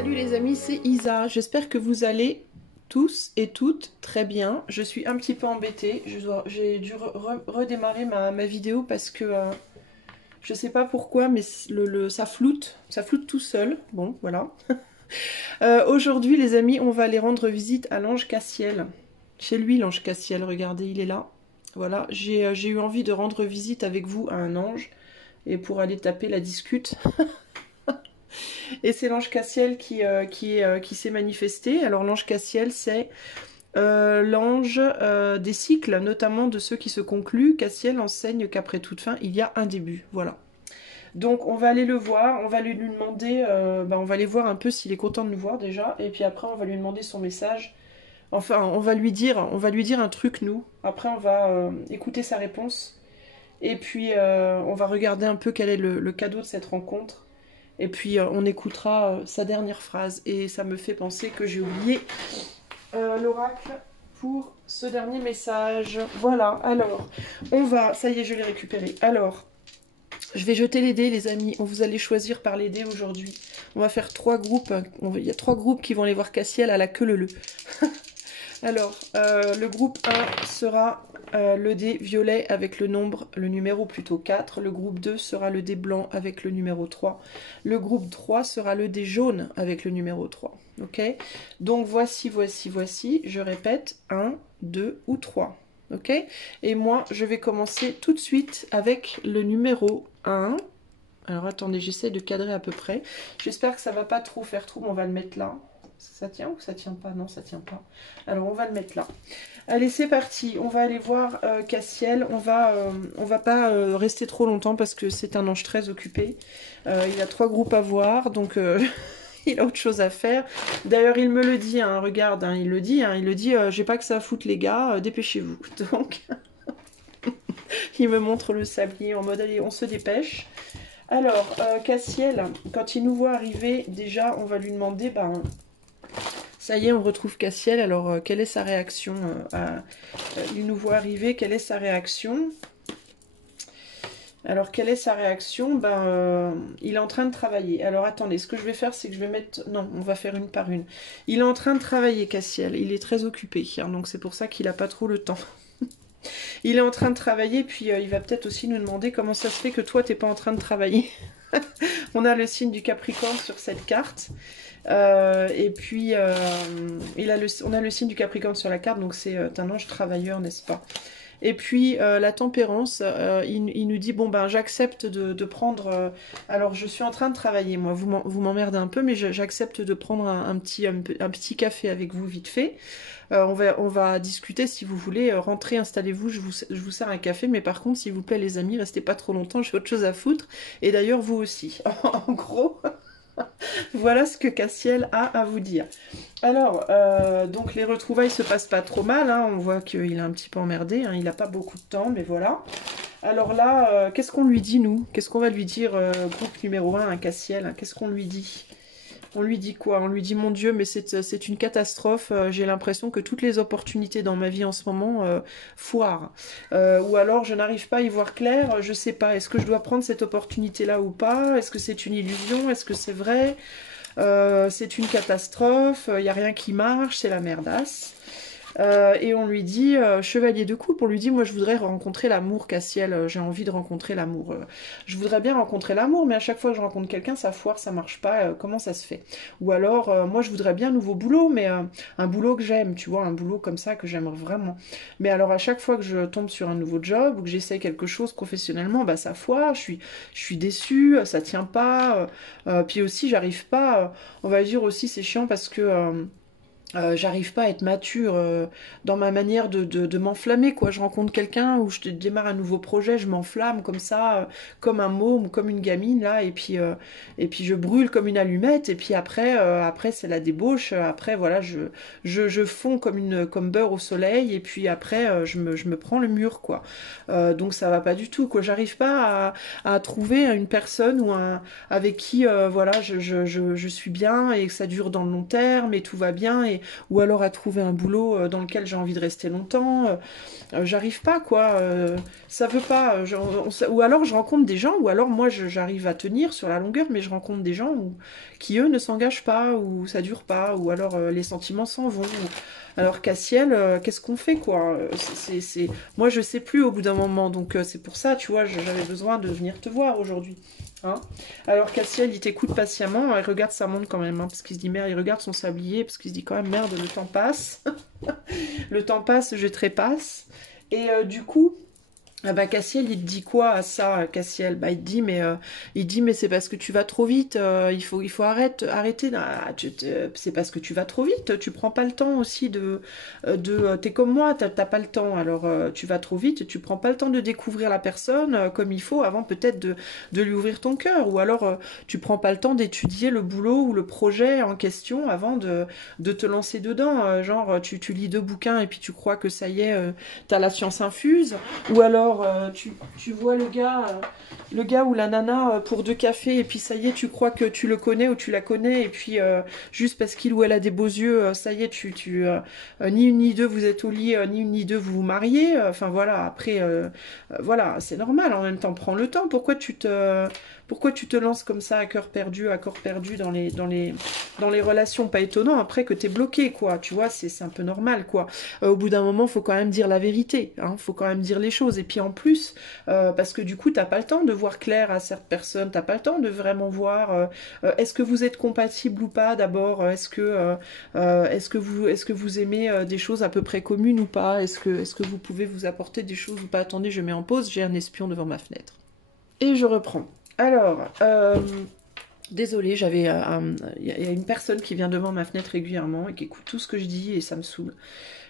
Salut les amis, c'est Isa. J'espère que vous allez tous et toutes très bien. Je suis un petit peu embêtée. J'ai dû redémarrer ma vidéo parce que je sais pas pourquoi, mais ça floute tout seul. Bon, voilà. Aujourd'hui, les amis, on va aller rendre visite à l'ange Cassiel. Chez lui, l'ange Cassiel, regardez, il est là. Voilà, j'ai eu envie de rendre visite avec vous à un ange et pour aller taper la discute. Et c'est l'ange Cassiel qui s'est manifesté. Alors l'ange Cassiel, c'est l'ange des cycles, notamment de ceux qui se concluent. Cassiel enseigne qu'après toute fin, il y a un début. Voilà. Donc on va aller le voir, on va lui demander, on va aller voir un peu s'il est content de nous voir déjà, et puis après on va lui demander son message. Enfin, on va lui dire un truc nous. Après on va écouter sa réponse, et puis on va regarder un peu quel est le cadeau de cette rencontre. Et puis on écoutera sa dernière phrase. Et ça me fait penser que j'ai oublié l'oracle pour ce dernier message. Voilà, alors, on va... Ça y est, je l'ai récupéré. Alors, je vais jeter les dés, les amis. Vous allez choisir par les dés aujourd'hui. On va faire 3 groupes. Il y a 3 groupes qui vont aller voir Cassiel à la queue leu. Alors, le groupe 1 sera le dé violet avec le numéro plutôt 4. Le groupe 2 sera le dé blanc avec le numéro 3. Le groupe 3 sera le dé jaune avec le numéro 3. Ok? Donc voici. Je répète, 1, 2 ou 3. Ok? Et moi, je vais commencer tout de suite avec le numéro 1. Alors attendez, j'essaie de cadrer à peu près. J'espère que ça va pas trop faire trou, mais on va le mettre là. Ça tient ou ça tient pas? Non, ça tient pas. Alors, on va le mettre là. Allez, c'est parti. On va aller voir Cassiel. On va pas rester trop longtemps parce que c'est un ange très occupé. Il a 3 groupes à voir, donc il a autre chose à faire. D'ailleurs, il me le dit, hein, regarde, hein, il le dit, j'ai pas que ça à foutre les gars, dépêchez-vous. Donc, il me montre le sablier en mode, allez, on se dépêche. Alors, Cassiel, quand il nous voit arriver, déjà, on va lui demander, ça y est, on retrouve Cassiel. Alors, quelle est sa réaction il nous voit arriver, quelle est sa réaction? Alors, quelle est sa réaction? Il est en train de travailler. Alors, attendez, ce que je vais faire, c'est que je vais mettre... Non, on va faire une par une. Il est en train de travailler, Cassiel. Il est très occupé, hein, donc c'est pour ça qu'il n'a pas trop le temps. Il est en train de travailler, puis il va peut-être aussi nous demander comment ça se fait que toi, t'es pas en train de travailler. On a le signe du Capricorne sur cette carte. Et puis, on a le signe du Capricorne sur la carte, donc c'est un ange travailleur, n'est-ce pas? Et puis, la tempérance, il nous dit, bon, j'accepte de prendre... alors, je suis en train de travailler, moi, vous m'emmerdez un peu, mais j'accepte de prendre un petit café avec vous, vite fait. On va discuter, si vous voulez, rentrez, installez-vous, je vous sers un café, mais par contre, s'il vous plaît, les amis, restez pas trop longtemps, j'ai autre chose à foutre. Et d'ailleurs, vous aussi. En gros... Voilà ce que Cassiel a à vous dire. Alors, donc les retrouvailles se passent pas trop mal, hein. On voit qu'il est un petit peu emmerdé, hein. Il n'a pas beaucoup de temps, mais voilà. Alors là, qu'est-ce qu'on lui dit, nous? Qu'est-ce qu'on va lui dire, groupe numéro 1, à Cassiel, hein? Qu'est-ce qu'on lui dit? On lui dit quoi? On lui dit, mon Dieu, mais c'est une catastrophe. J'ai l'impression que toutes les opportunités dans ma vie en ce moment foirent. Ou alors, je n'arrive pas à y voir clair. Je sais pas. Est-ce que je dois prendre cette opportunité-là ou pas? Est-ce que c'est une illusion? Est-ce que c'est vrai? C'est une catastrophe. Il n'y a rien qui marche. C'est la merdasse. Et on lui dit, chevalier de coupe, on lui dit, moi je voudrais rencontrer l'amour, Cassiel, j'ai envie de rencontrer l'amour. Je voudrais bien rencontrer l'amour, mais à chaque fois que je rencontre quelqu'un, ça foire, ça marche pas, comment ça se fait? Ou alors, moi je voudrais bien un nouveau boulot, mais un boulot que j'aime, tu vois, un boulot comme ça que j'aimerais vraiment. Mais alors à chaque fois que je tombe sur un nouveau job, ou que j'essaie quelque chose professionnellement, ça foire, je suis déçue, ça tient pas, puis aussi j'arrive pas, on va dire aussi c'est chiant parce que... j'arrive pas à être mature dans ma manière de m'enflammer, quoi. Je rencontre quelqu'un ou je démarre un nouveau projet, je m'enflamme comme ça, comme un môme ou comme une gamine, là, et puis je brûle comme une allumette, et puis après c'est la débauche, après voilà, je fonds comme beurre au soleil, et puis après je me prends le mur, quoi. Donc ça va pas du tout, quoi. J'arrive pas à trouver une personne avec qui voilà, je suis bien, et que ça dure dans le long terme, et tout va bien, mais ou alors à trouver un boulot dans lequel j'ai envie de rester longtemps. J'arrive pas, quoi. Ça veut pas. Ou alors je rencontre des gens, ou alors moi j'arrive à tenir sur la longueur, mais je rencontre des gens qui eux ne s'engagent pas, ou ça dure pas, ou alors les sentiments s'en vont. Alors Cassiel, qu'est-ce qu'on fait, quoi? Moi je sais plus au bout d'un moment, donc c'est pour ça, tu vois, j'avais besoin de venir te voir aujourd'hui. Hein, alors Cassiel, il t'écoute patiemment, il regarde sa montre quand même, hein, parce qu'il se dit merde, il regarde son sablier, parce qu'il se dit quand même merde, le temps passe. Le temps passe, je trépasse. Et du coup, ah bah Cassiel, il te dit quoi à ça, Cassiel? Bah il dit mais c'est parce que tu vas trop vite. Il faut arrêter. Ah, c'est parce que tu vas trop vite. Tu prends pas le temps aussi t'es comme moi, t'as pas le temps. Alors tu vas trop vite. Tu prends pas le temps de découvrir la personne comme il faut avant peut-être de lui ouvrir ton cœur. Ou alors tu prends pas le temps d'étudier le boulot ou le projet en question avant de te lancer dedans. Genre tu lis 2 bouquins et puis tu crois que ça y est, t'as la science infuse. Ou alors tu vois le gars ou la nana pour 2 cafés et puis ça y est, tu crois que tu le connais ou tu la connais et puis juste parce qu'il ou elle a des beaux yeux, ça y est, ni une ni deux vous êtes au lit, ni une ni deux vous vous mariez. Enfin voilà, après voilà, c'est normal. En même temps, prends le temps. Pourquoi tu te lances comme ça à corps perdu dans les relations? Pas étonnant après que t'es bloqué, quoi. Tu vois, c'est un peu normal, quoi. Au bout d'un moment, faut quand même dire la vérité, hein, faut quand même dire les choses. Et puis en plus, parce que du coup, t'as pas le temps de voir clair à certaines personnes, t'as pas le temps de vraiment voir est-ce que vous êtes compatible ou pas d'abord, est-ce que vous aimez des choses à peu près communes ou pas, est-ce que vous pouvez vous apporter des choses ou pas. Attendez, je mets en pause, j'ai un espion devant ma fenêtre. Et je reprends. Alors, désolée, il y a une personne qui vient devant ma fenêtre régulièrement et qui écoute tout ce que je dis et ça me saoule.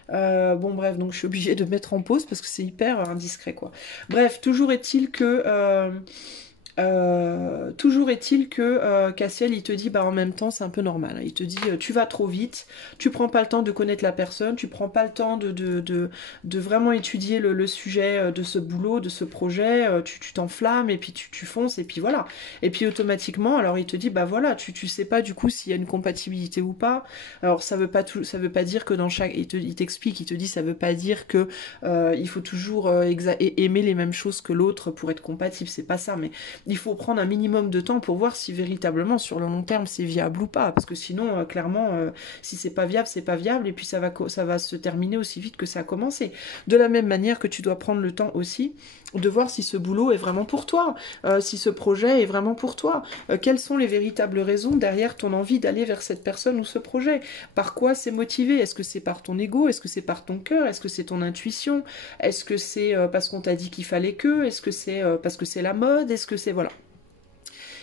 Bon bref, donc je suis obligée de mettre en pause parce que c'est hyper indiscret, quoi. Bref, toujours est-il que Cassiel, il te dit, bah en même temps, c'est un peu normal, hein. Il te dit, tu vas trop vite, tu prends pas le temps de connaître la personne, tu prends pas le temps de vraiment étudier le sujet de ce boulot, de ce projet, tu t'enflammes et puis tu fonces et puis voilà. Et puis automatiquement, alors il te dit, bah voilà, tu sais pas du coup s'il y a une compatibilité ou pas. Alors ça veut pas dire que dans chaque, il t'explique, il te dit, ça veut pas dire que il faut toujours aimer les mêmes choses que l'autre pour être compatible, c'est pas ça, mais il faut prendre un minimum de temps pour voir si véritablement sur le long terme c'est viable ou pas, parce que sinon clairement si c'est pas viable c'est pas viable et puis ça va se terminer aussi vite que ça a commencé. De la même manière que tu dois prendre le temps aussi de voir si ce boulot est vraiment pour toi, si ce projet est vraiment pour toi, quelles sont les véritables raisons derrière ton envie d'aller vers cette personne ou ce projet, par quoi c'est motivé, est-ce que c'est par ton ego, est-ce que c'est par ton cœur, est-ce que c'est ton intuition, est-ce que c'est parce qu'on t'a dit qu'il fallait que, est-ce que c'est parce que c'est la mode, est-ce que c'est voilà.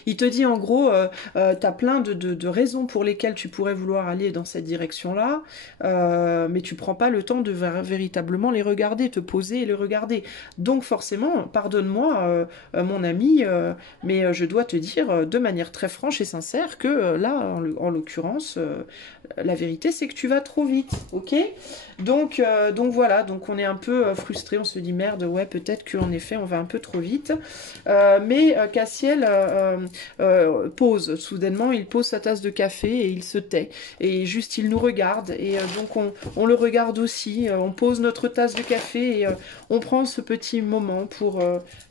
Il te dit en gros, t'as plein de raisons pour lesquelles tu pourrais vouloir aller dans cette direction-là, mais tu prends pas le temps de véritablement les regarder, te poser et les regarder. Donc forcément, pardonne-moi, mon ami, mais je dois te dire de manière très franche et sincère que là, en l'occurrence, la vérité c'est que tu vas trop vite, ok? Donc voilà, donc on est un peu frustré, on se dit merde, ouais peut-être qu'en effet on va un peu trop vite, mais Cassiel pose, soudainement il pose sa tasse de café et il se tait, et juste il nous regarde, et donc on le regarde aussi, on pose notre tasse de café et on prend ce petit moment pour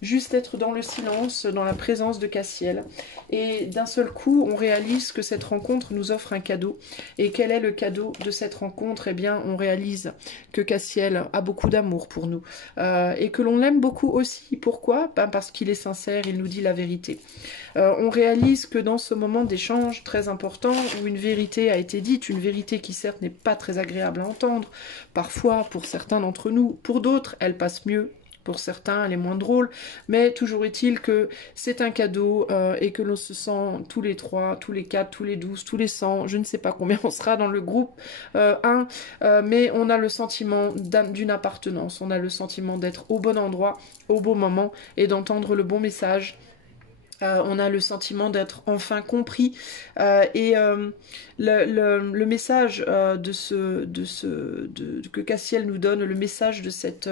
juste être dans le silence, dans la présence de Cassiel, et d'un seul coup on réalise que cette rencontre nous offre un cadeau. Et quel est le cadeau de cette rencontre? Eh bien on réalise que Cassiel a beaucoup d'amour pour nous, et que l'on l'aime beaucoup aussi. Pourquoi? Ben parce qu'il est sincère, il nous dit la vérité. On réalise que dans ce moment d'échange très important, où une vérité a été dite, une vérité qui certes n'est pas très agréable à entendre, parfois pour certains d'entre nous, pour d'autres elle passe mieux, pour certains elle est moins drôle, mais toujours est-il que c'est un cadeau, et que l'on se sent tous les 3, tous les 4, tous les 12, tous les 100, je ne sais pas combien on sera dans le groupe 1, mais on a le sentiment d'une appartenance, on a le sentiment d'être au bon endroit, au bon moment, et d'entendre le bon message. On a le sentiment d'être enfin compris, et le message que Cassiel nous donne, le message de cette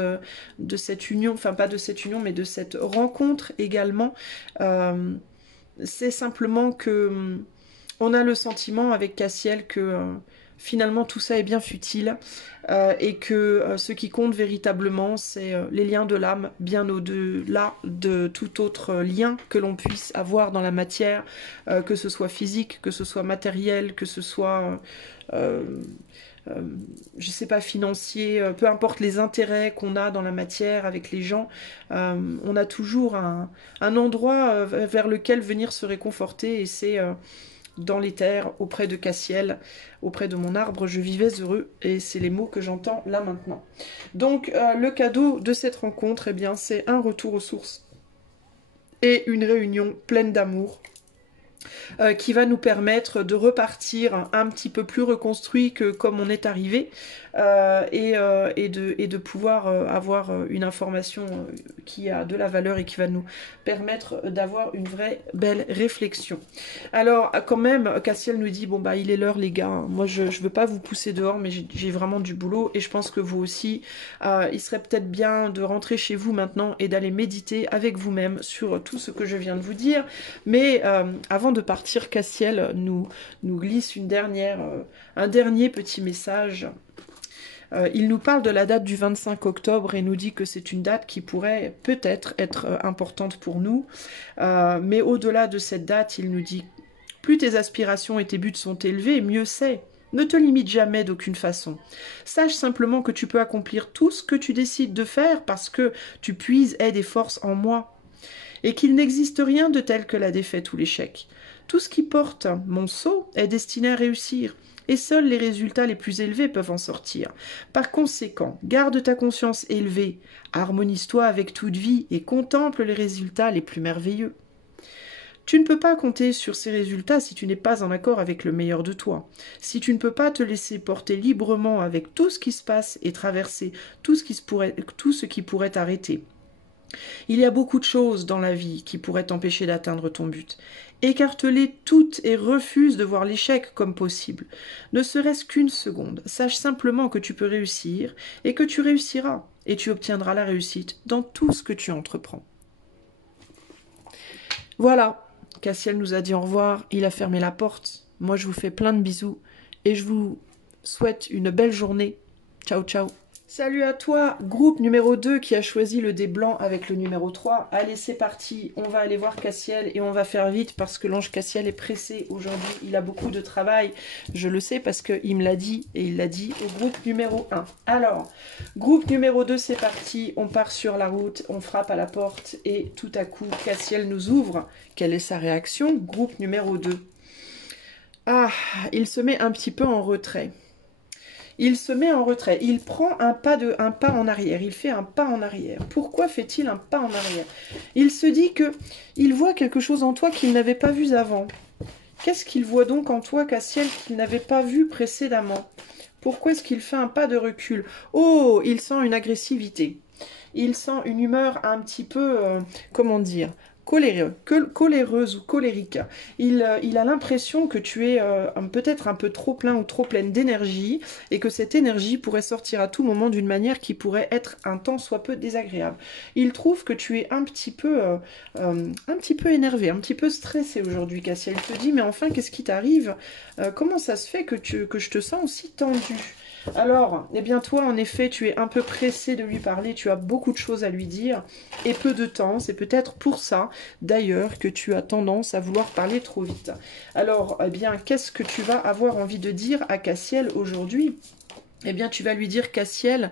union, enfin pas de cette union mais de cette rencontre également, c'est simplement que on a le sentiment avec Cassiel que finalement tout ça est bien futile et que ce qui compte véritablement, c'est les liens de l'âme, bien au-delà de tout autre lien que l'on puisse avoir dans la matière, que ce soit physique, que ce soit matériel, que ce soit... je sais pas, financier, peu importe les intérêts qu'on a dans la matière avec les gens, on a toujours un endroit vers lequel venir se réconforter, et c'est dans les terres, auprès de Cassiel, auprès de mon arbre, je vivais heureux, et c'est les mots que j'entends là maintenant. Donc le cadeau de cette rencontre, eh bien, c'est un retour aux sources et une réunion pleine d'amour, qui va nous permettre de repartir un petit peu plus reconstruit que comme on est arrivé, et de pouvoir avoir une information qui a de la valeur et qui va nous permettre d'avoir une vraie belle réflexion. Alors quand même, Cassiel nous dit, bon bah il est l'heure les gars, moi je veux pas vous pousser dehors, mais j'ai vraiment du boulot, et je pense que vous aussi, il serait peut-être bien de rentrer chez vous maintenant et d'aller méditer avec vous-même sur tout ce que je viens de vous dire. Mais avant de partir, Cassiel nous glisse un dernier petit message. Il nous parle de la date du 25 octobre et nous dit que c'est une date qui pourrait peut-être être importante pour nous. Mais au-delà de cette date, il nous dit « Plus tes aspirations et tes buts sont élevés, mieux c'est. Ne te limite jamais d'aucune façon. Sache simplement que tu peux accomplir tout ce que tu décides de faire parce que tu puises aide et force en moi. Et qu'il n'existe rien de tel que la défaite ou l'échec. Tout ce qui porte mon sceau est destiné à réussir. Et seuls les résultats les plus élevés peuvent en sortir. Par conséquent, garde ta conscience élevée, harmonise-toi avec toute vie et contemple les résultats les plus merveilleux. Tu ne peux pas compter sur ces résultats si tu n'es pas en accord avec le meilleur de toi, si tu ne peux pas te laisser porter librement avec tout ce qui se passe et traverser tout ce qui pourrait t'arrêter. Il y a beaucoup de choses dans la vie qui pourraient t'empêcher d'atteindre ton but. Écarte-les toutes et refuse de voir l'échec comme possible. Ne serait-ce qu'une seconde, sache simplement que tu peux réussir et que tu réussiras, et tu obtiendras la réussite dans tout ce que tu entreprends. Voilà, Cassiel nous a dit au revoir, il a fermé la porte. Moi je vous fais plein de bisous et je vous souhaite une belle journée. Ciao ciao. Salut à toi, groupe numéro 2 qui a choisi le dé blanc avec le numéro 3. Allez, c'est parti, on va aller voir Cassiel et on va faire vite parce que l'ange Cassiel est pressé aujourd'hui. Il a beaucoup de travail, je le sais parce qu'il me l'a dit et il l'a dit au groupe numéro 1. Alors, groupe numéro 2, c'est parti, on part sur la route, on frappe à la porte et tout à coup, Cassiel nous ouvre. Quelle est sa réaction? Groupe numéro 2. Ah, il se met un petit peu en retrait. Il se met en retrait, il prend un pas en arrière, il fait un pas en arrière. Pourquoi fait-il un pas en arrière? Il se dit que il voit quelque chose en toi qu'il n'avait pas vu avant. Qu'est-ce qu'il voit donc en toi, Cassiel, qu'il n'avait pas vu précédemment? Pourquoi est-ce qu'il fait un pas de recul? Oh, il sent une agressivité. Il sent une humeur un petit peu, comment dire, coléreuse ou colérique. Il a l'impression que tu es peut-être un peu trop plein ou trop pleine d'énergie et que cette énergie pourrait sortir à tout moment d'une manière qui pourrait être un tant soit peu désagréable. Il trouve que tu es un petit peu énervé, un petit peu stressé aujourd'hui, Cassiel. Il te dit, mais enfin, qu'est-ce qui t'arrive? Comment ça se fait que je te sens aussi tendu? Alors, eh bien toi, en effet, tu es un peu pressé de lui parler, tu as beaucoup de choses à lui dire, et peu de temps, c'est peut-être pour ça, d'ailleurs, que tu as tendance à vouloir parler trop vite. Alors, eh bien, qu'est-ce que tu vas avoir envie de dire à Cassiel aujourd'hui ? Eh bien, tu vas lui dire, Cassiel,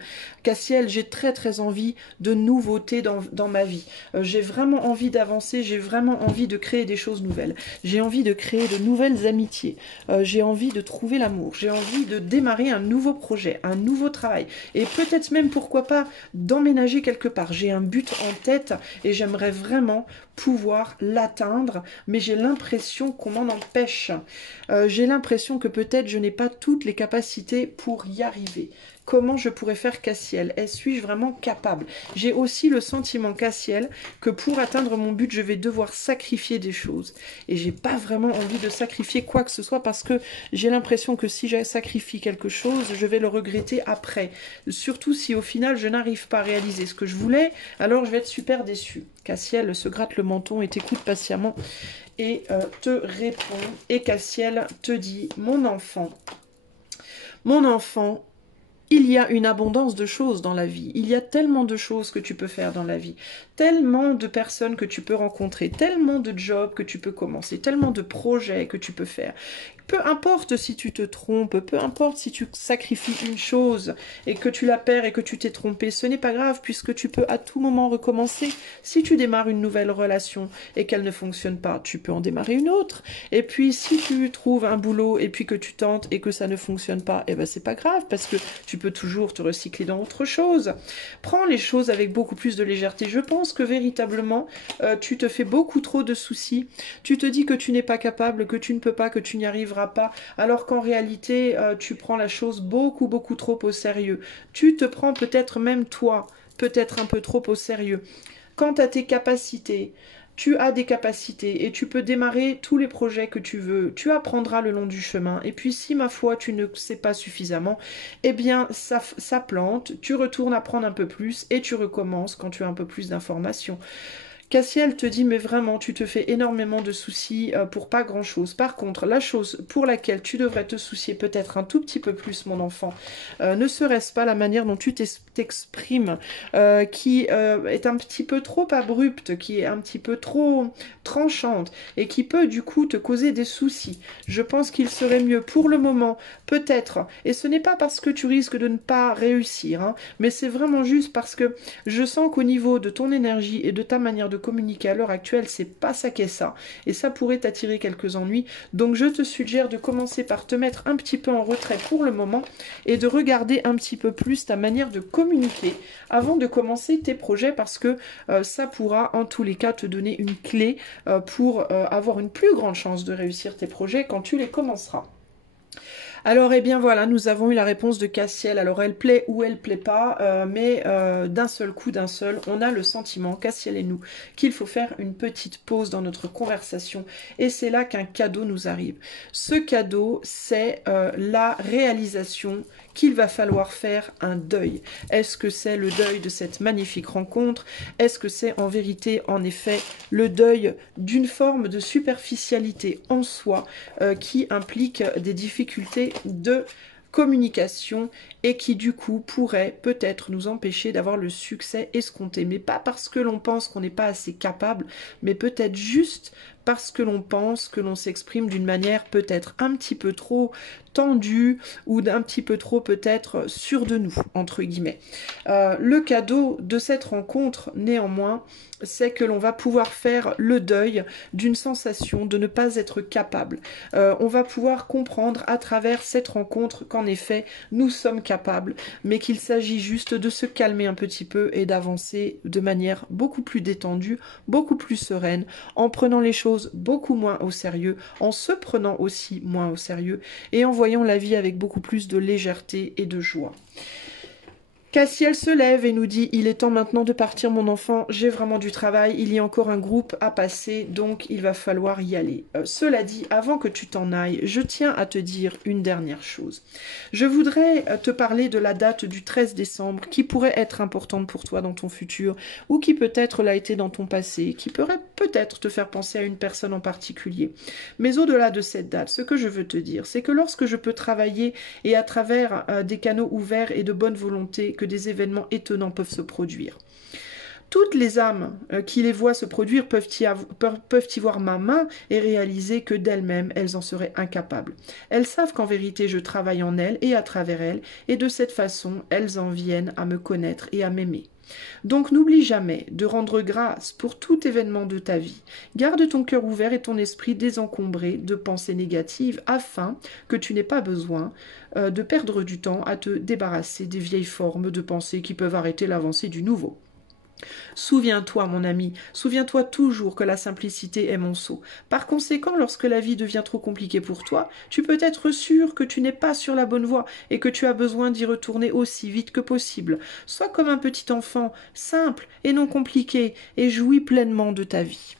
j'ai très très envie de nouveautés dans ma vie. J'ai vraiment envie d'avancer, j'ai vraiment envie de créer des choses nouvelles. J'ai envie de créer de nouvelles amitiés. J'ai envie de trouver l'amour. J'ai envie de démarrer un nouveau projet, un nouveau travail. Et peut-être même, pourquoi pas, d'emménager quelque part. J'ai un but en tête et j'aimerais vraiment pouvoir l'atteindre, mais j'ai l'impression qu'on m'en empêche. J'ai l'impression que peut-être je n'ai pas toutes les capacités pour y arriver. Comment je pourrais faire, Cassiel? Suis-je vraiment capable? J'ai aussi le sentiment, Cassiel, que pour atteindre mon but, je vais devoir sacrifier des choses. Et j'ai pas vraiment envie de sacrifier quoi que ce soit parce que j'ai l'impression que si je sacrifie quelque chose, je vais le regretter après. Surtout si au final, je n'arrive pas à réaliser ce que je voulais, alors je vais être super déçue. Cassiel se gratte le menton et t'écoute patiemment et te répond. Et Cassiel te dit, mon enfant, Mon enfant, il y a une abondance de choses dans la vie. Il y a tellement de choses que tu peux faire dans la vie. Tellement de personnes que tu peux rencontrer. Tellement de jobs que tu peux commencer. Tellement de projets que tu peux faire. Peu importe si tu te trompes, peu importe si tu sacrifies une chose et que tu la perds et que tu t'es trompé, ce n'est pas grave puisque tu peux à tout moment recommencer. Si tu démarres une nouvelle relation et qu'elle ne fonctionne pas, tu peux en démarrer une autre. Et puis si tu trouves un boulot et puis que tu tentes et que ça ne fonctionne pas, eh ben c'est pas grave parce que tu peux toujours te recycler dans autre chose. Prends les choses avec beaucoup plus de légèreté. Je pense que véritablement, tu te fais beaucoup trop de soucis. Tu te dis que tu n'es pas capable, que tu ne peux pas, que tu n'y arriveras pas, alors qu'en réalité, tu prends la chose beaucoup, beaucoup trop au sérieux. Tu te prends peut-être même toi, peut-être un peu trop au sérieux. Quant à tes capacités, tu as des capacités et tu peux démarrer tous les projets que tu veux. Tu apprendras le long du chemin. Et puis si, ma foi, tu ne sais pas suffisamment, eh bien, ça plante, tu retournes apprendre un peu plus et tu recommences quand tu as un peu plus d'informations. Cassiel te dit, mais vraiment, tu te fais énormément de soucis pour pas grand-chose. Par contre, la chose pour laquelle tu devrais te soucier peut-être un tout petit peu plus, mon enfant, ne serait-ce pas la manière dont tu t'exprimes, qui est un petit peu trop abrupte, qui est un petit peu trop tranchante, et qui peut du coup te causer des soucis. Je pense qu'il serait mieux pour le moment, peut-être, et ce n'est pas parce que tu risques de ne pas réussir, hein, mais c'est vraiment juste parce que je sens qu'au niveau de ton énergie et de ta manière de communiquer à l'heure actuelle, c'est pas ça qu'est ça. Et ça pourrait t'attirer quelques ennuis. Donc je te suggère de commencer par te mettre un petit peu en retrait pour le moment et de regarder un petit peu plus ta manière de communiquer avant de commencer tes projets parce que ça pourra en tous les cas te donner une clé pour avoir une plus grande chance de réussir tes projets quand tu les commenceras. Alors, eh bien voilà, nous avons eu la réponse de Cassiel. Alors, elle plaît ou elle plaît pas, mais d'un seul coup, on a le sentiment, Cassiel et nous, qu'il faut faire une petite pause dans notre conversation. Et c'est là qu'un cadeau nous arrive. Ce cadeau, c'est la réalisation qu'il va falloir faire un deuil. Est-ce que c'est le deuil de cette magnifique rencontre? Est-ce que c'est en vérité, en effet, le deuil d'une forme de superficialité en soi qui implique des difficultés de communication et qui du coup pourrait peut-être nous empêcher d'avoir le succès escompté, mais pas parce que l'on pense qu'on n'est pas assez capable, mais peut-être juste parce que l'on pense que l'on s'exprime d'une manière peut-être un petit peu trop tendue ou d'un petit peu trop peut-être sûr de nous, entre guillemets. Le cadeau de cette rencontre, néanmoins, c'est que l'on va pouvoir faire le deuil d'une sensation de ne pas être capable. On va pouvoir comprendre à travers cette rencontre qu'en effet, nous sommes capables, mais qu'il s'agit juste de se calmer un petit peu et d'avancer de manière beaucoup plus détendue, beaucoup plus sereine, en prenant les choses beaucoup moins au sérieux, en se prenant aussi moins au sérieux, et en voyant la vie avec beaucoup plus de légèreté et de joie. Cassiel se lève et nous dit « Il est temps maintenant de partir mon enfant, j'ai vraiment du travail, il y a encore un groupe à passer, donc il va falloir y aller. Cela dit, avant que tu t'en ailles, je tiens à te dire une dernière chose. Je voudrais te parler de la date du 13 décembre qui pourrait être importante pour toi dans ton futur ou qui peut-être l'a été dans ton passé, qui pourrait peut-être te faire penser à une personne en particulier. Mais au-delà de cette date, ce que je veux te dire, c'est que lorsque je peux travailler et à travers des canaux ouverts et de bonne volonté, que des événements étonnants peuvent se produire. Toutes les âmes qui les voient se produire peuvent y voir ma main et réaliser que d'elles-mêmes, elles en seraient incapables. Elles savent qu'en vérité, je travaille en elles et à travers elles, et de cette façon, elles en viennent à me connaître et à m'aimer. Donc n'oublie jamais de rendre grâce pour tout événement de ta vie. Garde ton cœur ouvert et ton esprit désencombré de pensées négatives afin que tu n'aies pas besoin de perdre du temps à te débarrasser des vieilles formes de pensées qui peuvent arrêter l'avancée du nouveau. Souviens-toi, mon ami, souviens-toi toujours que la simplicité est mon sceau. Par conséquent, lorsque la vie devient trop compliquée pour toi, tu peux être sûr que tu n'es pas sur la bonne voie et que tu as besoin d'y retourner aussi vite que possible. Sois comme un petit enfant, simple et non compliqué, et jouis pleinement de ta vie.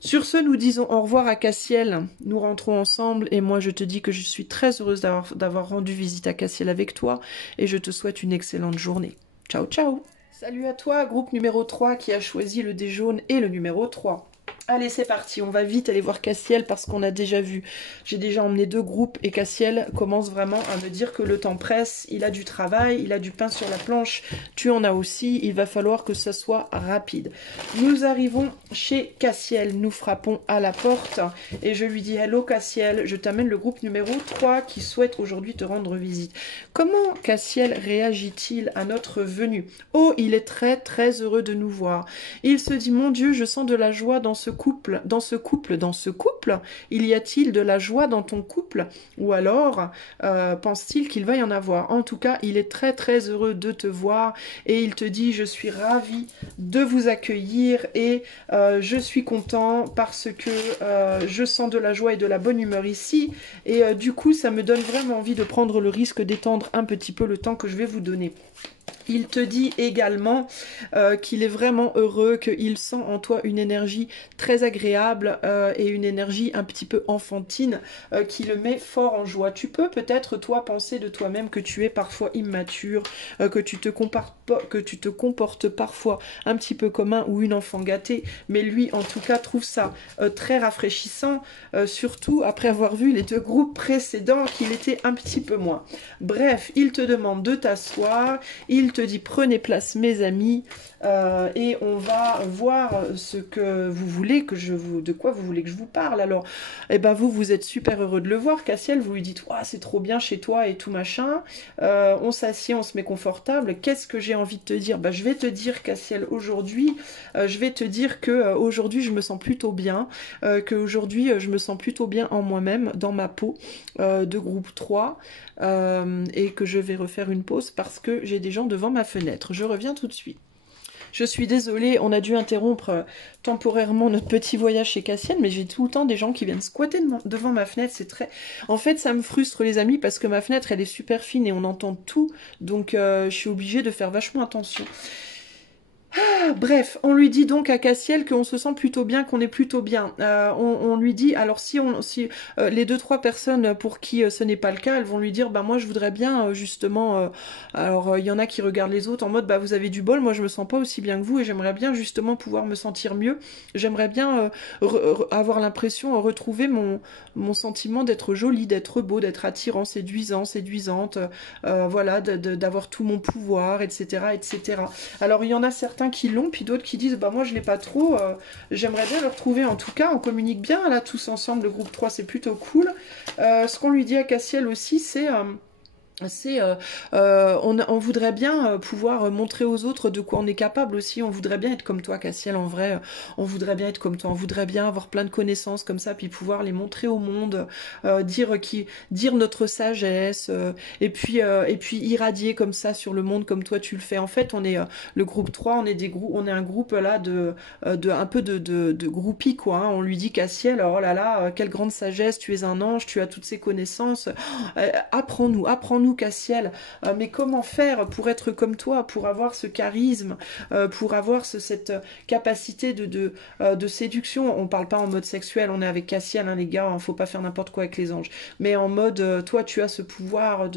Sur ce, nous disons au revoir à Cassiel. Nous rentrons ensemble et moi je te dis que je suis très heureuse d'avoir rendu visite à Cassiel avec toi et je te souhaite une excellente journée. Ciao, ciao! Salut à toi, groupe numéro 3 qui a choisi le dé jaune et le numéro 3. Allez, c'est parti, on va vite aller voir Cassiel parce qu'on a déjà vu. J'ai déjà emmené 2 groupes et Cassiel commence vraiment à me dire que le temps presse, il a du travail, il a du pain sur la planche, tu en as aussi, il va falloir que ce soit rapide. Nous arrivons chez Cassiel, nous frappons à la porte et je lui dis « Hello Cassiel, je t'amène le groupe numéro 3 qui souhaite aujourd'hui te rendre visite. » Comment Cassiel réagit-il à notre venue? Oh, il est très très heureux de nous voir. Il se dit « Mon Dieu, je sens de la joie dans ce couple, il y a-t-il de la joie dans ton couple? Ou alors, pense-t-il qu'il va y en avoir? En tout cas, il est très très heureux de te voir et il te dit, je suis ravi de vous accueillir et je suis content parce que je sens de la joie et de la bonne humeur ici et du coup, ça me donne vraiment envie de prendre le risque d'étendre un petit peu le temps que je vais vous donner. Il te dit également qu'il est vraiment heureux, qu'il sent en toi une énergie très agréable et une énergie un petit peu enfantine qui le met fort en joie. Tu peux peut-être, toi, penser de toi-même que tu es parfois immature, que tu te comportes parfois un petit peu comme un ou une enfant gâtée, mais lui, en tout cas, trouve ça très rafraîchissant, surtout après avoir vu les 2 groupes précédents qu'il était un petit peu moins. Bref, il te demande de t'asseoir, il te dit prenez place mes amis et on va voir ce que vous voulez de quoi vous voulez que je vous parle. Alors, eh ben vous êtes super heureux de le voir, Cassiel, vous lui dites ouais, c'est trop bien chez toi et tout machin. On s'assied, on se met confortable. Qu'est-ce que j'ai envie de te dire? Bah, je vais te dire, Cassiel, aujourd'hui, je vais te dire que aujourd'hui je me sens plutôt bien, que aujourd'hui je me sens plutôt bien en moi-même, dans ma peau de groupe 3. Et que je vais refaire une pause parce que j'ai des gens devant ma fenêtre. Je reviens tout de suite. Je suis désolée, on a dû interrompre temporairement notre petit voyage chez Cassiel, mais j'ai tout le temps des gens qui viennent squatter devant ma fenêtre. C'est très... En fait, ça me frustre, les amis, parce que ma fenêtre, elle est super fine et on entend tout. Donc, je suis obligée de faire vachement attention. Bref, on lui dit donc à Cassiel qu'on se sent plutôt bien, qu'on est plutôt bien. On lui dit, alors si les 2-3 personnes pour qui ce n'est pas le cas, elles vont lui dire, bah moi je voudrais bien justement, alors il y en a qui regardent les autres en mode, bah vous avez du bol, moi je me sens pas aussi bien que vous et j'aimerais bien justement pouvoir me sentir mieux. J'aimerais bien avoir l'impression, retrouver mon sentiment d'être jolie, d'être beau, d'être attirant, séduisant, séduisante, voilà, d'avoir tout mon pouvoir, etc., etc. Alors il y en a certains qui l'ont, puis d'autres qui disent bah moi je l'ai pas trop, j'aimerais bien le retrouver. En tout cas, on communique bien là tous ensemble, le groupe 3 c'est plutôt cool. Ce qu'on lui dit à Cassiel aussi, c'est on voudrait bien pouvoir montrer aux autres de quoi on est capable aussi. On voudrait bien être comme toi, Cassiel, en vrai. On voudrait bien être comme toi. On voudrait bien avoir plein de connaissances comme ça, puis pouvoir les montrer au monde, dire notre sagesse, et puis irradier comme ça sur le monde comme toi tu le fais. En fait, on est le groupe 3, on est un groupe là un peu de groupies, quoi. Hein. On lui dit Cassiel, oh là là, quelle grande sagesse, tu es un ange, tu as toutes ces connaissances. Apprends-nous, Cassiel, mais comment faire pour être comme toi, pour avoir ce charisme, pour avoir cette capacité de séduction. On parle pas en mode sexuel, on est avec Cassiel, hein, les gars, hein, faut pas faire n'importe quoi avec les anges, mais en mode, toi tu as ce pouvoir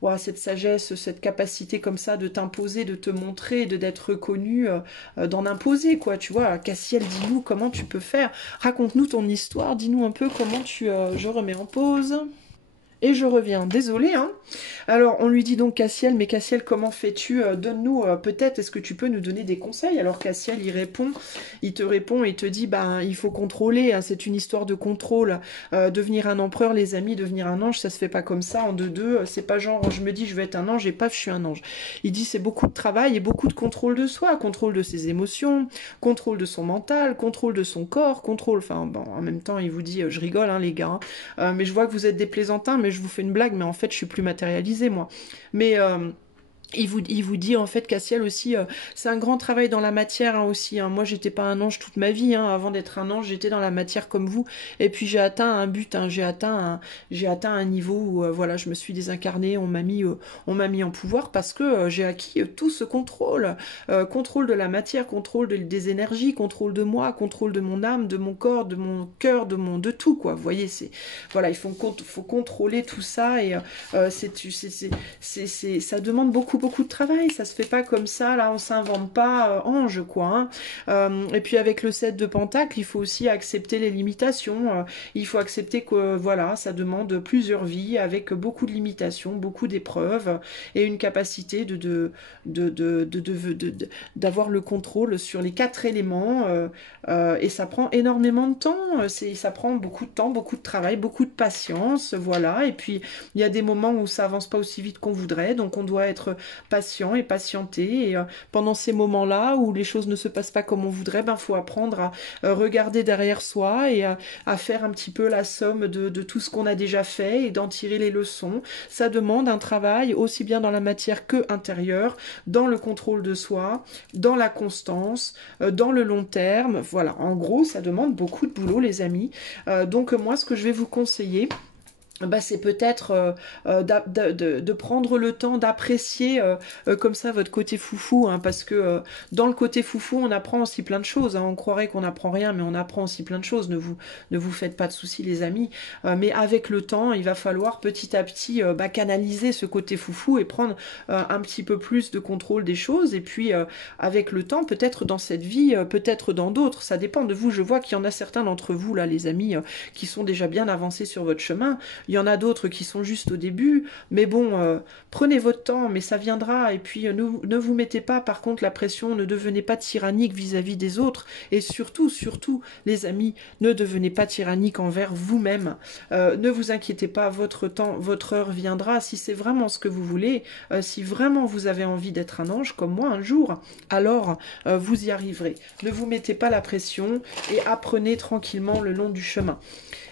ouais, cette sagesse, cette capacité comme ça de t'imposer, de te montrer, d'être reconnu, d'en imposer, quoi, tu vois. Cassiel, dis-nous comment tu peux faire, raconte-nous ton histoire, dis-nous un peu comment je remets en pause. Et je reviens, désolée, hein. Alors, on lui dit donc Cassiel, mais Cassiel, comment fais-tu? Donne-nous, peut-être, est-ce que tu peux nous donner des conseils? Alors Cassiel, il te répond et te dit, ben, il faut contrôler, hein, c'est une histoire de contrôle. Devenir un empereur, les amis, devenir un ange, ça se fait pas comme ça, en deux, c'est pas genre, je me dis, je vais être un ange, et paf, je suis un ange. Il dit, c'est beaucoup de travail et beaucoup de contrôle de soi, contrôle de ses émotions, contrôle de son mental, contrôle de son corps, contrôle, enfin, bon, en même temps, il vous dit, je rigole, hein, les gars, hein, mais je vois que vous êtes des plaisantins, mais je vous fais une blague, mais en fait, je suis plus matérialisée, moi. Mais il vous dit en fait, Cassiel aussi, c'est un grand travail dans la matière, hein, aussi. Hein. Moi, j'étais pas un ange toute ma vie. Hein. Avant d'être un ange, j'étais dans la matière comme vous. Et puis j'ai atteint un but. Hein. J'ai atteint un niveau où voilà, je me suis désincarnée. On m'a mis en pouvoir parce que j'ai acquis tout ce contrôle, contrôle de la matière, contrôle des énergies, contrôle de moi, contrôle de mon âme, de mon corps, de mon cœur, de tout, quoi. Vous voyez, faut contrôler tout ça et ça demande beaucoup beaucoup de travail, ça se fait pas comme ça, là on s'invente pas ange quoi. Et puis avec le 7 de Pentacle, il faut aussi accepter les limitations, il faut accepter que voilà, ça demande plusieurs vies avec beaucoup de limitations, beaucoup d'épreuves et une capacité d'avoir le contrôle sur les 4 éléments et ça prend énormément de temps, ça prend beaucoup de temps, beaucoup de travail, beaucoup de patience, voilà, et puis il y a des moments où ça avance pas aussi vite qu'on voudrait, donc on doit être patient et patienter, et pendant ces moments-là où les choses ne se passent pas comme on voudrait, ben faut apprendre à regarder derrière soi et à faire un petit peu la somme de tout ce qu'on a déjà fait et d'en tirer les leçons. Ça demande un travail aussi bien dans la matière que intérieure, dans le contrôle de soi, dans la constance, dans le long terme. Voilà, en gros, ça demande beaucoup de boulot, les amis. Donc moi, ce que je vais vous conseiller, bah, c'est peut-être de prendre le temps d'apprécier comme ça votre côté foufou, hein, parce que dans le côté foufou, on apprend aussi plein de choses, hein. On croirait qu'on n'apprend rien, mais on apprend aussi plein de choses. Ne vous faites pas de soucis, les amis. Mais avec le temps, il va falloir petit à petit bah, canaliser ce côté foufou et prendre un petit peu plus de contrôle des choses. Et puis, avec le temps, peut-être dans cette vie, peut-être dans d'autres, ça dépend de vous. Je vois qu'il y en a certains d'entre vous, là, les amis, qui sont déjà bien avancés sur votre chemin. Il y en a d'autres qui sont juste au début, mais bon, prenez votre temps, mais ça viendra. Et puis, ne vous mettez pas, par contre, la pression, ne devenez pas tyrannique vis-à-vis des autres. Et surtout, surtout, les amis, ne devenez pas tyrannique envers vous-même. Ne vous inquiétez pas, votre temps, votre heure viendra. Si c'est vraiment ce que vous voulez, si vraiment vous avez envie d'être un ange, comme moi un jour, alors vous y arriverez. Ne vous mettez pas la pression et apprenez tranquillement le long du chemin.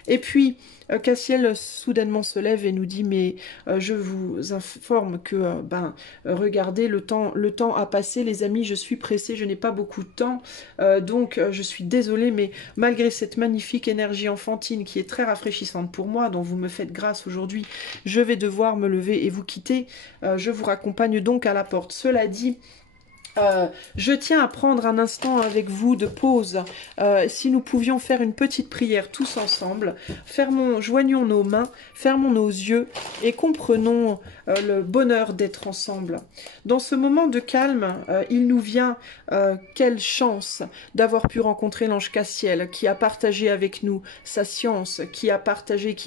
Et puis, Cassiel soudainement se lève et nous dit, mais je vous informe que, regardez, le temps a passé, les amis, je suis pressée, je n'ai pas beaucoup de temps, donc je suis désolée, mais malgré cette magnifique énergie enfantine qui est très rafraîchissante pour moi, dont vous me faites grâce aujourd'hui, je vais devoir me lever et vous quitter. Je vous raccompagne donc à la porte. Cela dit, je tiens à prendre un instant avec vous de pause. Si nous pouvions faire une petite prière tous ensemble, joignons nos mains, fermons nos yeux et comprenons le bonheur d'être ensemble. Dans ce moment de calme, il nous vient quelle chance d'avoir pu rencontrer l'ange Cassiel qui a partagé avec nous sa science, qui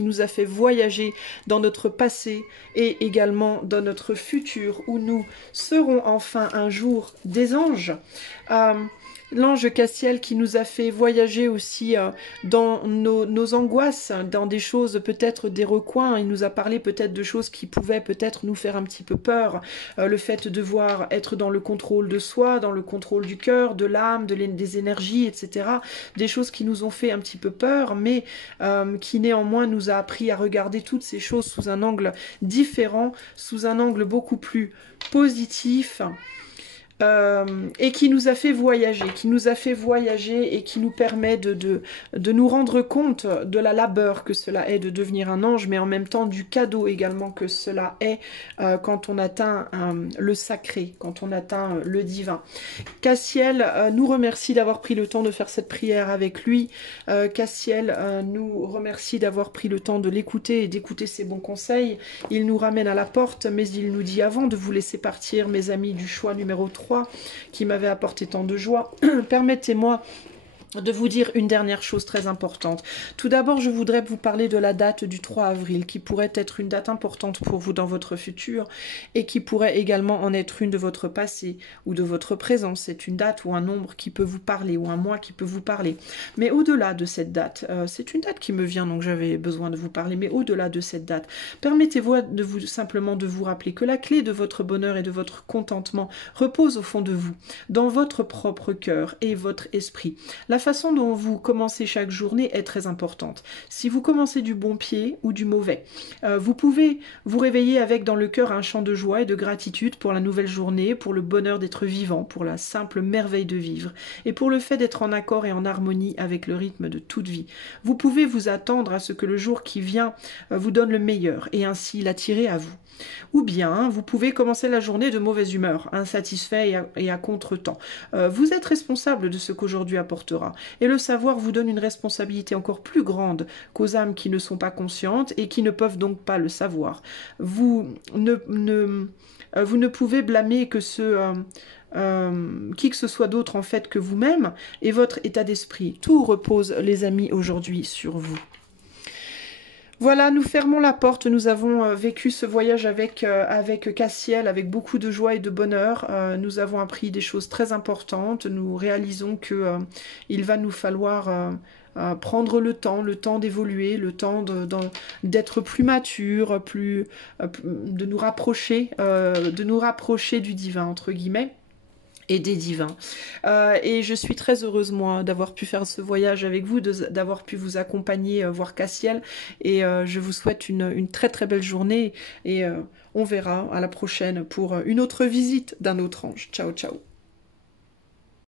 nous a fait voyager dans notre passé et également dans notre futur où nous serons enfin un jour des anges. L'ange Cassiel qui nous a fait voyager aussi dans nos angoisses, dans des choses, peut-être des recoins. Il nous a parlé peut-être de choses qui pouvaient peut-être nous faire un petit peu peur. Le fait de devoir être dans le contrôle de soi, dans le contrôle du cœur, de l'âme, des énergies, etc. Des choses qui nous ont fait un petit peu peur, mais qui néanmoins nous a appris à regarder toutes ces choses sous un angle différent, sous un angle beaucoup plus positif. Et qui nous a fait voyager, et qui nous permet de nous rendre compte de la labeur que cela est de devenir un ange, mais en même temps du cadeau également que cela est quand on atteint le sacré, quand on atteint le divin. Cassiel nous remercie d'avoir pris le temps de faire cette prière avec lui. Cassiel nous remercie d'avoir pris le temps de l'écouter et d'écouter ses bons conseils. Il nous ramène à la porte, mais il nous dit, avant de vous laisser partir, mes amis du choix numéro 3, qui m'avait apporté tant de joie, permettez-moi de vous dire une dernière chose très importante. Tout d'abord, je voudrais vous parler de la date du 3 avril, qui pourrait être une date importante pour vous dans votre futur, et qui pourrait également en être une de votre passé, ou de votre présent. C'est une date ou un nombre qui peut vous parler, ou un mois qui peut vous parler. Mais au-delà de cette date, c'est une date qui me vient, donc j'avais besoin de vous parler, mais au-delà de cette date, permettez-vous simplement de vous rappeler que la clé de votre bonheur et de votre contentement repose au fond de vous, dans votre propre cœur et votre esprit. La façon dont vous commencez chaque journée est très importante. Si vous commencez du bon pied ou du mauvais, vous pouvez vous réveiller avec dans le cœur un chant de joie et de gratitude pour la nouvelle journée, pour le bonheur d'être vivant, pour la simple merveille de vivre et pour le fait d'être en accord et en harmonie avec le rythme de toute vie. Vous pouvez vous attendre à ce que le jour qui vient vous donne le meilleur et ainsi l'attirer à vous. Ou bien, vous pouvez commencer la journée de mauvaise humeur, insatisfait et à contre-temps. Vous êtes responsable de ce qu'aujourd'hui apportera. Et le savoir vous donne une responsabilité encore plus grande qu'aux âmes qui ne sont pas conscientes et qui ne peuvent donc pas le savoir. Vous ne vous ne pouvez blâmer que qui que ce soit d'autre en fait que vous-même et votre état d'esprit. Tout repose, les amis, aujourd'hui sur vous. Voilà, nous fermons la porte. Nous avons vécu ce voyage avec Cassiel, avec beaucoup de joie et de bonheur. Nous avons appris des choses très importantes. Nous réalisons que il va nous falloir prendre le temps d'évoluer, le temps d'être plus mature, de nous rapprocher du divin, entre guillemets, et des divins. Et je suis très heureuse, moi, d'avoir pu faire ce voyage avec vous, d'avoir pu vous accompagner, voir Cassiel. Et je vous souhaite une très très belle journée. Et on verra à la prochaine pour une autre visite d'un autre ange. Ciao, ciao.